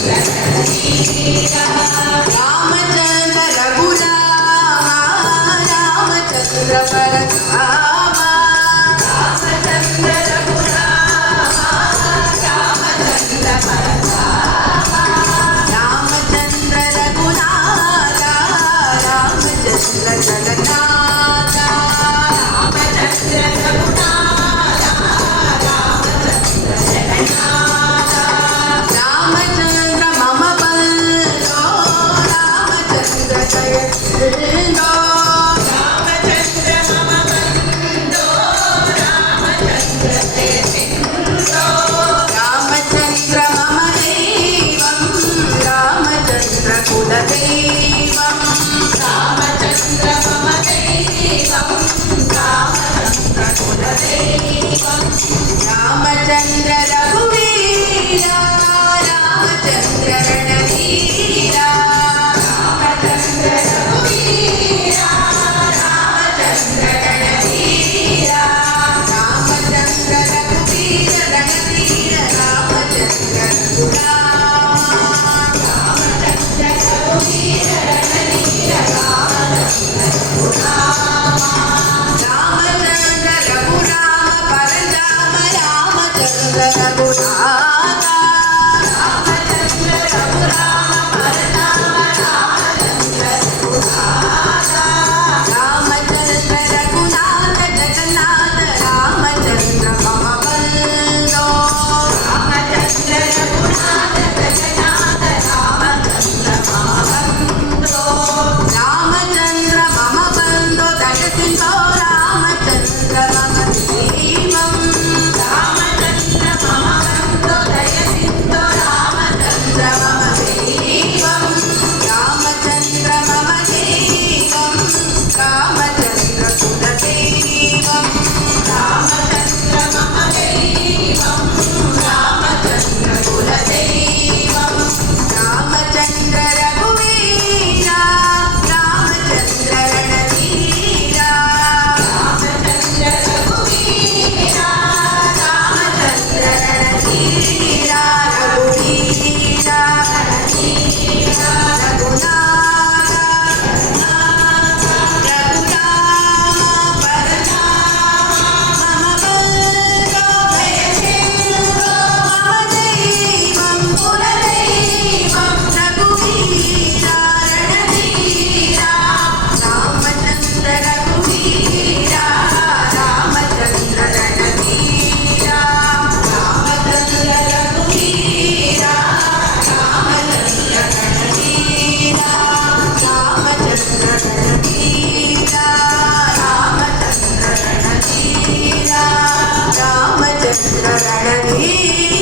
रामचंद्र रघुराम रामचंद्र परधाम रामचंद्र रघुराम रामचंद्र परधाम रामचंद्र रघुनाथ रामचंद्र जगन्नाथ रामचंद्र रघुनाथ रामचंद्र जगन्नाथ रामचंद्र मम बंधो रामचंद्र जय सिंधो रामचंद्र मम बंधो रामचंद्र जय सिंधो रामचंद्र मम दैवं रामचंद्र कुलदैवं रामचंद्र मम दैवं रामचंद्र कुलदैवं रामचंद्र रघुवीरा रामचंद्र रणवीरा रामचंद्र रघुवीरा रामचंद्र रणवीरा रामचंद्र रघुवीर रणवीर रामचंद्र रघुराम रामचंद्र रघुवीर रणवीर रामचंद्र रघुराम रामचंद्र रघुराम परधाम रामचंद्र रघुनाथ रामचंद्र रघुराम परधाम रामचंद्र रघुनाथ रामचंद्र रघुनाथ जगन्नाथ रामचंद्र मम बंधो रामचंद्र रघुनाथ जगन्नाथ रामचंद्र मम बंधो रामचंद्र मम बंधो दय सिंधो रामचंद्र मम दैवं रामचंद्र मम बंधो दय सिंधो रामचंद्र मम दैवं रामचंद्र मम दैवं रामचंद्र कुलदैवं रामचंद्र मम दैवं रामचंद्र कुलदैवं रामचंद्र रघुवीरा रामचंद्र रणवीरा रामचंद्र रघुवीरा रामचंद्र रणवीरा रघुवीरा रणवीरा रघुनाथ रघुराम परधाम मम बंधो दय सिंधो मम दैवं कुलदैवं रघुवीरा रणवीरा रामचंद्र रघुवीरा रामचंद्र रणवीरा रामचंद्र रघुवीरा रामचंद्र रणवीरा रामचंद्र रणवीरा रामचंद्र रणवीरा रामचंद्र रणवीरा